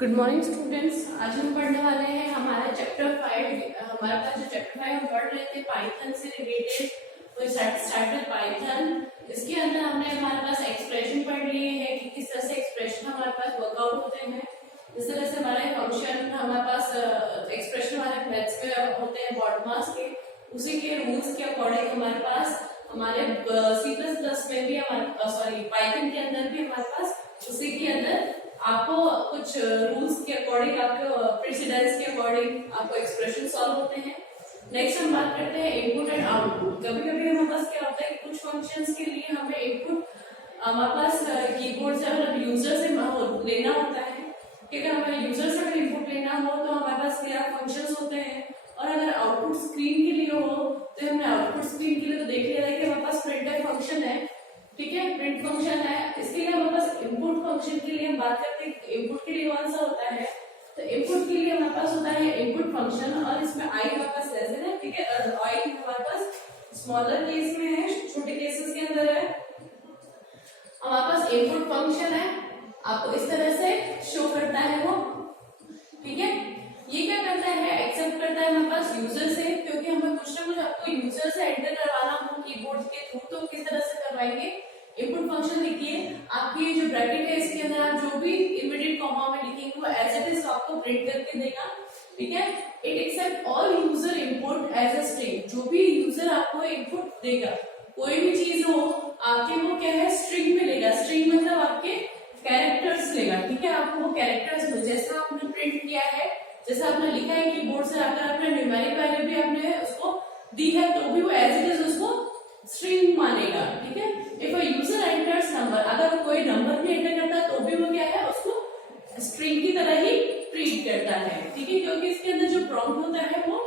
Good morning students. आज हम पढ़ने वाले हैं हमारा चैप्टर 5। हमारे पास जो चैप्टर 5 हम पढ़ रहे थे पाइथन से रिलेटेड, वो स्टार्टेड पाइथन। इसके अंदर हमने हमारे पास एक्सप्रेशन पढ़ लिए हैं कि किस तरह से एक्सप्रेशन हमारे पास वर्कआउट होते हैं। इस तरह से हमारे फंक्शन हमारे पास एक्सप्रेशन हमारे मैथ्स में होते हैं बॉडमास के, उसी के रूल्स के अकॉर्डिंग हमारे पास हमारे C++ में भी हमारे पाइथन के अंदर भी हमारे पास उसी के अंदर आपको कुछ रूल्स के अकॉर्डिंग, आपको प्रेसिडेंस के अकॉर्डिंग आपको एक्सप्रेशन सॉल्व होते हैं। नेक्स्ट हम बात करते हैं इनपुट एंड आउटपुट। कभी कभी हमारे पास क्या होता है कि कुछ फंक्शंस के लिए हमें इनपुट हमारे पास कीबोर्ड से मतलब यूजर से लेना होता है कि अगर हमें यूजर से अगर इनपुट लेना हो तो हमारे पास क्या फंक्शंस होते हैं, और अगर आउटपुट स्क्रीन के लिए हो तो हमने आउटपुट स्क्रीन के लिए तो देख लिया है कि हमारे पास प्रिंटर फंक्शन है, ठीक है, प्रिंट फंक्शन है। इसके लिए हमारे पास इनपुट फंक्शन के लिए हम बात करते हैं इनपुट के लिए कौन सा होता है, तो इनपुट के लिए हमारे पास होता है इनपुट फंक्शन, और इसमें आई हमारे पास लेसन है, ठीक है, आई हमारे पास स्मॉलर केस में है, छोटे केसेस के अंदर है। हमारे पास इनपुट फंक्शन है, आपको इस तरह से शो करता है वो, ठीक है। ये क्या करता है, एक्सेप्ट करता है हमारे पास यूजर से, क्योंकि हमें कुछ ना कुछ आपको यूजर से एंटर करवाना हो कीबोर्ड के थ्रू, तो किस तरह से करवाएंगे। इनपुट फंक्शन लिखिए, आपकी जो ब्रैकेट है इसके अंदर आप जो भी इमीडिएट कॉमा में लिखेंगे वो एज इट इज आपको प्रिंट करके देगा, ठीक है। It accept all user input as a string, जो भी यूजर आपको इनपुट देगा कोई भी चीज हो आपके, वो क्या है, स्ट्रिंग में लेगा। स्ट्रिंग मतलब आपके कैरेक्टर्स लेगा, ठीक है। आपको वो कैरेक्टर्स में जैसा आपने प्रिंट किया है, जैसा आपने लिखा है कीबोर्ड से, अगर आपने न्यूमेरिक वैल्यू भी आपने उसको दी है तो भी वो एज इट इज उसको स्ट्रिंग मानेगा, ठीक है। If a user enters number, अगर कोई नंबर भी एंटर करता है तो भी वो क्या है, उसको स्ट्रिंग की तरह ही ट्रीट करता है, ठीक है, क्योंकि इसके अंदर जो प्रॉम्प्ट होता है वो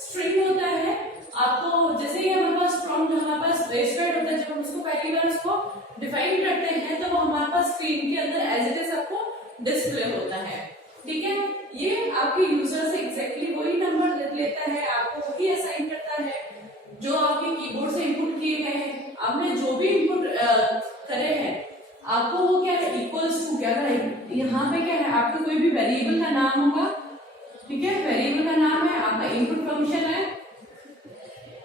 स्ट्रिंग होता है। आपको जैसे ही हमारे पास प्रॉम्प्ट हमारे पास रेस्पेक्ट होता है, जब हम उसको पहली बार उसको डिफाइन करते हैं तो वो हमारे पास स्क्रीन के अंदर एज इट इज आपको डिस्प्ले होता है, ठीक है। ये आपके यूजर से एग्जैक्टली वही नंबर लेता है, आपको वही असाइन करता है जो आपके कीबोर्ड से इनपुट किए गए हैं। आपने जो भी इनपुट करे हैं आपको वो क्या है, इक्वल्स टू क्या करें, यहाँ पे क्या है, आपको कोई भी वेरिएबल का नाम होगा, ठीक है, वेरिएबल का नाम है, आपका इनपुट फंक्शन है,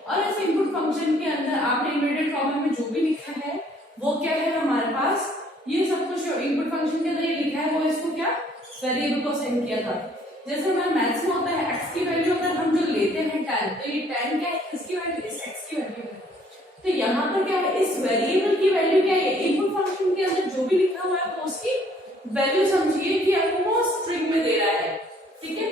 और इस इनपुट फंक्शन के अंदर आपने इनवर्टेड कॉमा में जो भी लिखा है वो क्या है हमारे पास, ये सब कुछ इनपुट फंक्शन के अंदर ये लिखा है, वो इसको क्या वेरिएबल को सेंड किया था। जैसे हमारे मैथ्स में होता है एक्स की वैल्यू अगर हम जो लेते हैं 10, तो ये 10 क्या है, इसकी वैल्यू इस एक्स की वैल्यू है। तो यहाँ पर क्या है, इस वेरिएबल की वैल्यू क्या है, इनपुट फंक्शन के अंदर जो भी लिखा हुआ है वो उसकी वैल्यू समझिए कि आपको वो स्ट्रिंग में दे रहा है, ठीक है।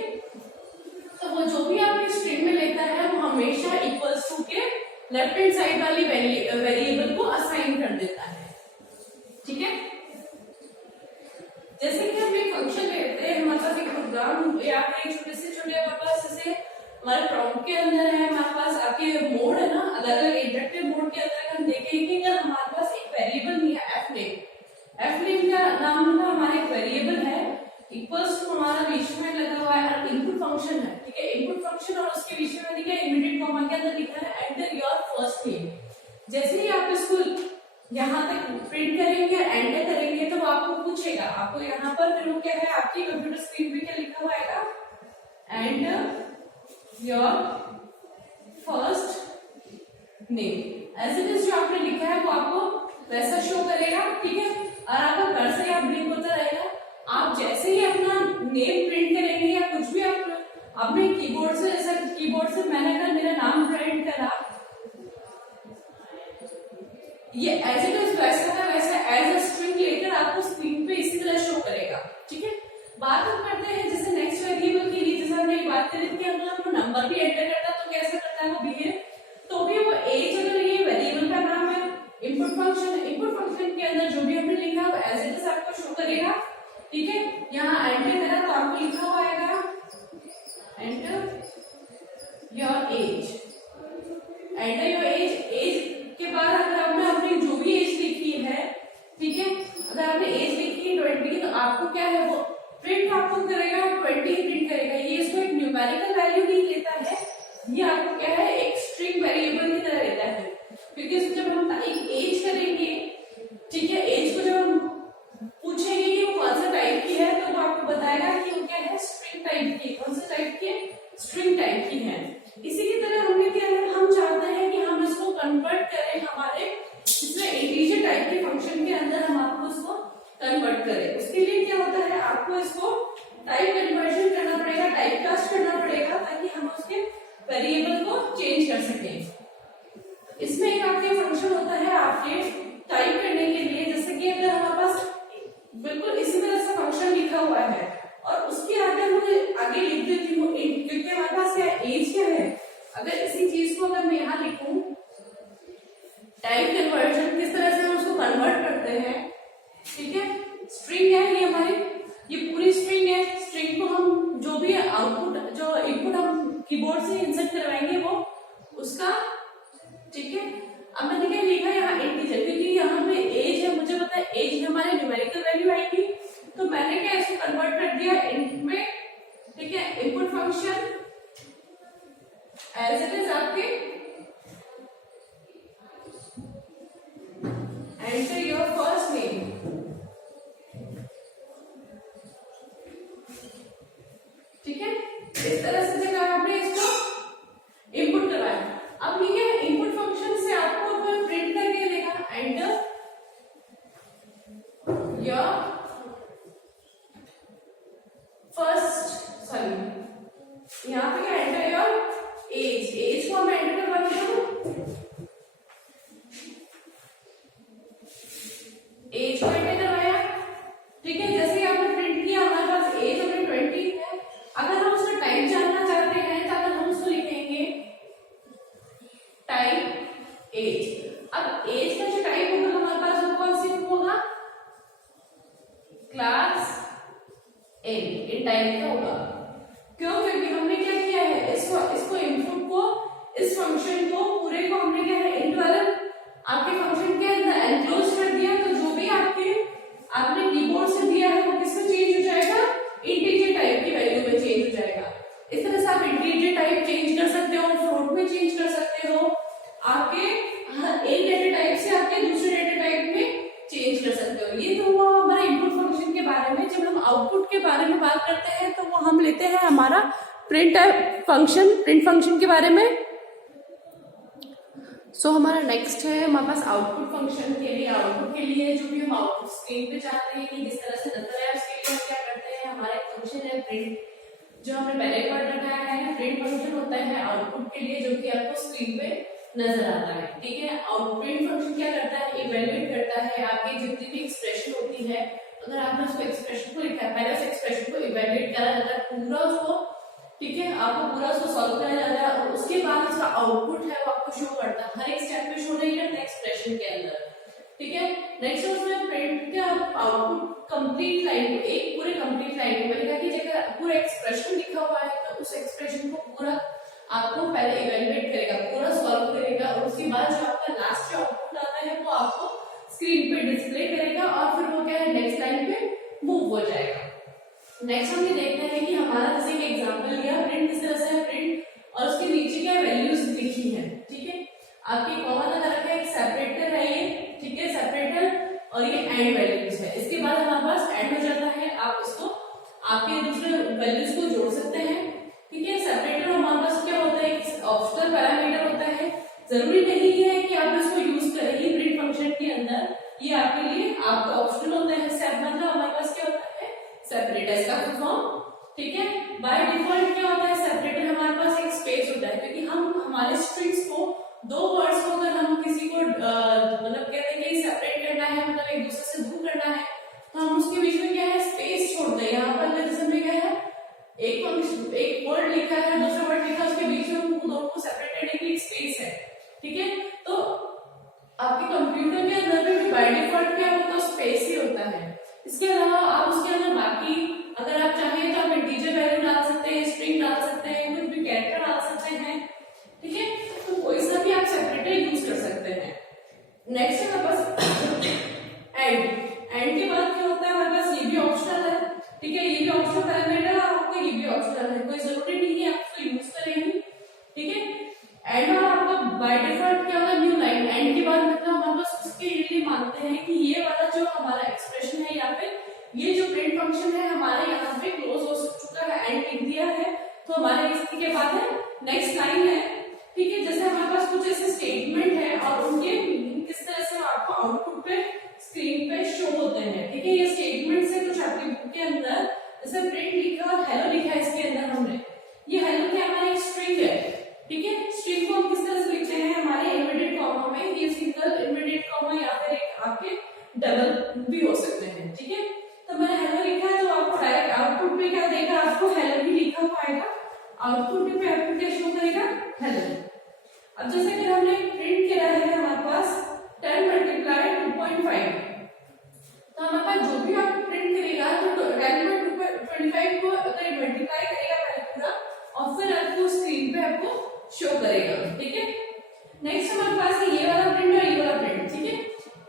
तो वो जो भी आपके स्ट्रिंग में लेता है वो हमेशा इक्वल्स टू के लेफ्ट हैंड साइड वाली वेरिएबल को असाइन कर देता है, ठीक है। जैसे कि हम एक फंक्शन लेते हैं, हमारे पास एक प्रोग्राम या फिर एक छोटे से छोटे हमारे पास जैसे हमारे प्रॉम्प्ट के अंदर है, हमारे पास आपके मोड है ना, अलग अलग इंडक्टिव मोड के अंदर हम देखेंगे कि अगर हमारे पास एक वेरिएबल नहीं है एफ नेम का नाम का हमारा एक वेरिएबल है, इक्वल्स टू हमारा बीच में लगा हुआ है और इनपुट फंक्शन है, ठीक है। इनपुट फंक्शन और उसके बीच में लिखा है इमीडिएट कॉमा के अंदर लिखा है एंटर योर फर्स्ट नेम। जैसे ही आप इसको यहाँ तक प्रिंट करेंगे, एंटर करेंगे, तो वो आपको पूछेगा, आपको यहाँ पर फिर वो क्या है, आपकी कंप्यूटर स्क्रीन पे क्या लिखा हुआ है, enter your first name. As it is जो आपने लिखा है वो आपको वैसा शो करेगा, ठीक है, और आपका कर्सर यहाँ ब्लिंक होता रहेगा। आप जैसे ही अपना नेम प्रिंट करेंगे या कुछ भी आप अपने कीबोर्ड से, जैसे कीबोर्ड से मैंने अगर मेरा नाम प्रिंट करा, ये एज इट इज वैसा का वैसा एज अ स्ट्रिंग लेकर आपको स्क्रीन पे इसी तरह शो करेगा, ठीक है। बात हम करते हैं जैसे नेक्स्ट वेरिएबल के लिए, जैसे हमने बात करी थी कि अगर वो नंबर भी एंटर करता है तो कैसे करता है वो बिहेव, तो भी वो एज अगर ये वेरिएबल का नाम है, इनपुट फंक्शन के अंदर जो भी हमने लिखा वो एज इट इज आपको शो करेगा, ठीक है। यहाँ एंटर करा तो आपको लिखा हुआ आएगा enter your age, enter your age. Age के बाद अगर आपने अपनी जो भी एज लिखी है, ठीक है, अगर आपने एज लिखी है 20 तो आपको क्या है वो प्रिंट आपको करेगा 20 प्रिंट करेगा। ये इसको एक न्यूमेरिकल वैल्यू नहीं लेता है, ये आपको क्या है एक स्ट्रिंग वेरिएबल की तरह लेता है, क्योंकि जब हम एक एज करेंगे, ठीक है, एज को जब हम पूछेंगे कि वो कौन सा टाइप की है तो वो आपको बताएगा कि टाइप कन्वर्जन करना पड़ेगा, टाइप कास्ट करना पड़ेगा, ताकि हम उसके वेरिएबल को चेंज कर सकें। इसमें एक आपके फंक्शन होता है आपके टाइप करने के लिए, जैसे कि अगर हमारे पास बिल्कुल इसी तरह से फंक्शन लिखा हुआ है और उसके आगे मुझे आगे लिख देती हूँ, क्योंकि हमारे पास क्या एज क्या है, अगर इसी चीज को अगर मैं यहाँ लिखूं, टाइप कन्वर्जन किस तरह से हम उसको कन्वर्ट करते हैं, ठीक है। स्ट्रिंग है ये हमारी, ये पूरी स्ट्रिंग है, स्ट्रिंग को हम जो भी आउटपुट जो इनपुट हम कीबोर्ड से इंसर्ट करवाएंगे वो उसका, ठीक है। अब मैंने क्या लिखा है यहाँ इंटीजर, क्योंकि यहाँ पे एज है, मुझे पता है एज में हमारे न्यूमेरिकल वैल्यू आएगी, तो मैंने क्या इसको कन्वर्ट कर दिया इंट में, ठीक है। Input function as it is आपके एंटर योर फर्स्ट नेम, ठीक है। इस तरह से जगह आपने इसको इनपुट करवाया। अब ये क्या है, इनपुट फंक्शन से आपको प्रिंट करके देगा एंटर योर फर्स्ट, सॉरी यहाँ पे क्या एंटर योर एज, एज को मैं एंटर करवा देता हूँ, एज को एंटर करवाया, ठीक है। जैसे ही आपने प्रिंट किया हमारे पास एज हमें 20 है। अगर हम उसका टाइप जानना चाहते हैं तो अगर हम उसको लिखेंगे टाइप एज। अब एज का जो टाइप होगा हमारे पास वो कौन सी होगा, क्लास इन टाइप का होगा। क्यों, क्योंकि हमने क्या किया है, इसको इनपुट को, इस फंक्शन को पूरे को हमने क्या है इंट वाले आपके फंक्शन के अंदर एनक्लोज कर दिया, तो जो भी आपने कीबोर्ड से दिया है वो किसमें चेंज हो जाएगा, इंटीजर टाइप की वैल्यू में चेंज हो जाएगा। इस तरह से आप इंटीजर टाइप चेंज कर सकते हो, फ्लोट में चेंज कर सकते हो, आपके एक डेटा टाइप से आपके दूसरे डेटा टाइप में चेंज कर सकते हो। ये तो हुआ हमारा इनपुट फंक्शन के बारे में। जब हम आउटपुट के बारे में बात करते हैं तो वो हम लेते हैं हमारा प्रिंट फंक्शन के बारे में। सो हमारा नेक्स्ट है हमारे पास आउटपुट फंक्शन के लिए, आउटपुट के लिए जो भी हम आउटपुट स्क्रीन पे चाहते हैं कि किस तरह से नजर आए उसके लिए हम क्या करते हैं, हमारा एक फंक्शन है प्रिंट, जो हमने पहले पढ़ रखा है। प्रिंट फंक्शन होता है आउटपुट के लिए जो कि आपको स्क्रीन पे नजर आता है, ठीक है। प्रिंट फंक्शन क्या करता है, इवेल्युएट करता है आपकी जितनी भी एक्सप्रेशन होती है। अगर आपने उसको एक्सप्रेशन को लिखा है, पहले उस एक्सप्रेशन को इवेल्युएट करा जाता है पूरा उसको, ठीक है, आपको पूरा उसको सॉल्व कराया जाता है और उसके बाद उसका आउटपुट है वो आपको शो करता है, हर एक स्टेप पे शो नहीं करता एक्सप्रेशन के अंदर, ठीक है। नेक्स्ट उसमें प्रिंट का आउटपुट कंप्लीट लाइन को, एक पूरे कंप्लीट लाइन को, मैंने कहा कि अगर पूरा एक्सप्रेशन लिखा हुआ है तो उस एक्सप्रेशन को पूरा आपको पहले इवेल्युएट करेगा, पूरा सॉल्व करेगा और उसके बाद जो आपका लास्ट जो आउटपुट आता है वो आपको स्क्रीन पे डिस्प्ले करेगा और फिर वो क्या है नेक्स्ट लाइन पे मूव हो जाएगा। नेक्स्ट हम ये देखते हैं कि हमारा जैसे एक एग्जांपल लिया, प्रिंट किस तरह से है, प्रिंट और उसके नीचे क्या वैल्यूज लिखी है, ठीक है। आपकी कॉमा लगा रखा है, एक सेपरेटर है ये, ठीक है, सेपरेटर, और ये एंड वैल्यूज है। इसके बाद हमारे पास एंड हो जाता है, आप इसको आपके दूसरे वैल्यूज को जोड़ सकते हैं, ठीक है। सेपरेटर हमारे पास क्या होता है, एक ऑप्शनल पैरामीटर होता है, जरूरी नहीं है कि आप इसको यूज करें ही प्रिंट फंक्शन के अंदर, ये आपके लिए आपका ऑप्शनल होता है। मतलब हमारे पास क्या होता है सेपरेटर का फॉर्म, ठीक है। बाय डिफॉल्ट क्या होता है, सेपरेटर हमारे पास एक स्पेस होता है, क्योंकि हम हमारे स्ट्रिंग्स को, दो वर्ड्स को अगर हम किसी को मतलब कहते हैं कि सेपरेट करना है, मतलब एक दूसरे से दूर करना है, तो हम उसके बीच में क्या है स्पेस छोड़ते हैं। यहाँ पर जैसे हमने क्या है एक वर्ड लिखा है, दूसरा वर्ड लिखा है, उसके बीच में हम दोनों को सेपरेट करने के लिए स्पेस है, ठीक है। तो आपके कंप्यूटर के अंदर भी बाय डिफॉल्ट क्या होता है, स्पेस ही होता है। इसके अलावा आप उसके अंदर बाकी अगर आप चाहें तो आप इंटीजर वैल्यू डाल सकते हैं, स्ट्रिंग डाल सकते हैं, कुछ भी कैरेक्टर डाल सकते हैं, ठीक है। तो कोई सा भी आप सेपरेटर यूज कर सकते हैं। नेक्स्ट है हमारे पास एंड के बाद क्या होता है हमारे पास, ये भी ऑप्शनल है, ठीक है, ये भी ऑप्शनल पैरामीटर है, आपको ये भी ऑप्शनल है, कोई जरूरी नहीं है आप इसको यूज करेंगे, ठीक है। एंड और आपका बाय डिफॉल्ट क्या होगा, न्यू लाइन। एंड के बाद मतलब हम बस उसके लिए मानते हैं कि ये वाला जो हमारा एक्सप्रेशन है या फिर ये जो प्रिंट फंक्शन है हमारे यहाँ पे क्लोज हो चुका है, एंड लिख दिया है, तो हमारे इसके बाद है नेक्स्ट लाइन है, ठीक है। जैसे हमारे पास कुछ ऐसे स्टेटमेंट है और उनके किस तरह से आपको आउटपुट पे स्क्रीन पे शो होते हैं, ठीक है। ये स्टेटमेंट से कुछ आपकी बुक के अंदर जैसे प्रिंट लिखा और हेलो लिखा है इसके अंदर हमने, ये हेलो क्या हमारी एक स्ट्रिंग है, ठीक है। स्ट्रिंग को हम किस तरह से लिखते हैं हमारे इनवर्टेड कॉमा में, ये सिंगल इनवर्टेड कॉमा या फिर एक आपके डबल भी हो सकते हैं, ठीक है। तो मैंने हेलो लिखा है तो आपको डायरेक्ट आउटपुट पे क्या देगा, आपको हेलो ही लिखा हुआ आएगा, आउटपुट पे आपको क्या शो करेगा, हेलो। अब जैसे कि हमने प्रिंट किया है हमारे पास 10 मल्टीप्लाई 2.5, तो हमारे पास जो भी आप प्रिंट करेगा तो 10/25 को अगर मल्टीप्लाई करेगा पहले पूरा और फिर आपको स्क्रीन पे आपको शो करेगा, ठीक है। नेक्स्ट हमारे पास है ये वाला प्रिंट और ये वाला प्रिंट, ठीक है।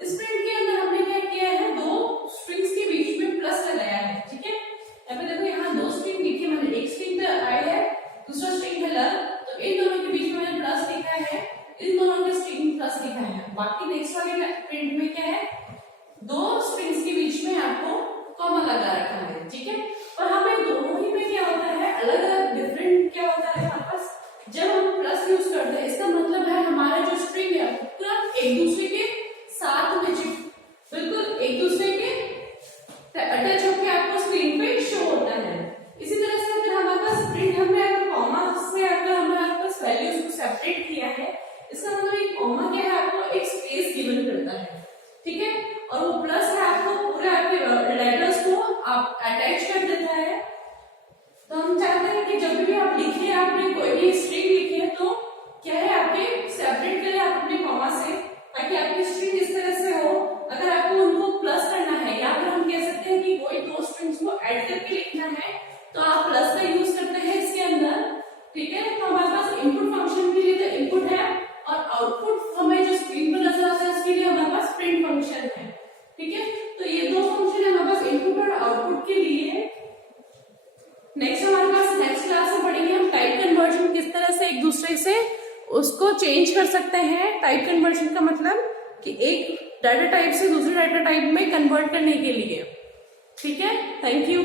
इस प्रिंट के अंदर हमने क्या किया है, दो स्ट्रिंग्स के बीच में प्लस लगाया है, ठीक है। यहाँ पे देखो यहाँ दो स्ट्रिंग लिखी है मैंने, एक स्ट्रिंग तो आई है, दूसरा स्ट्रिंग है लव, तो इन दोनों के बीच में मैंने प्लस लिखा है, इन दोनों के स्ट्रिंग प्लस लिखा है। बाकी नेक्स्ट वाले प्रिंट में क्या है, दो स्ट्रिंग्स के बीच में आपको कॉमा लगा रखा है, ठीक है। और हमें दोनों ही में क्या होता है, अलग अलग डिफरेंट क्या होता है हमारे पास, जब हम प्लस यूज करते हैं इसका मतलब है हमारा जो स्ट्रिंग है पूरा एक दूसरे के साथ में बिल्कुल एक दूसरे के अटैच होकर आपको स्क्रीन पे शो होता है। इसी तरह से अगर हमारे पास प्रिंट हमने अगर कॉमा से अगर हमने आपके पास वैल्यूज को सेपरेट किया है, इसका मतलब एक कॉमा क्या है, आपको एक स्पेस गिवन करता है, ठीक है। और वो प्लस है आपको पूरे आपके लेटर्स को आप अटैच कर देता है। तो हम चाहते हैं कि जब भी आप लिखे, आपने कोई भी स्ट्रिंग लिखी है तो क्या है आपके सेपरेट करें आप अपने कॉमा से, ताकि आपकी स्ट्रिंग इस तरह से हो। अगर आपको उनको प्लस करना है या फिर हम कह सकते हैं कि कोई दो स्ट्रिंग्स को ऐड करके लिखना है तो आप प्लस का यूज करते हैं इसके अंदर, ठीक है। तो हमारे पास इनपुट फंक्शन के लिए तो इनपुट है और आउटपुट हमें जो स्क्रीन पर नजर आता है उसके लिए हमारे पास प्रिंट फंक्शन है, ठीक है। तो ये दो फंक्शन है हमारे पास इनपुट और आउटपुट के लिए। नेक्स्ट हमारे पास नेक्स्ट क्लास में पढ़ेंगे हम टाइप कन्वर्जन, किस तरह से एक दूसरे से उसको चेंज कर सकते हैं। टाइप कन्वर्जन का मतलब कि एक डाटा टाइप से दूसरे डाटा टाइप में कन्वर्ट करने के लिए, ठीक है। Thank you.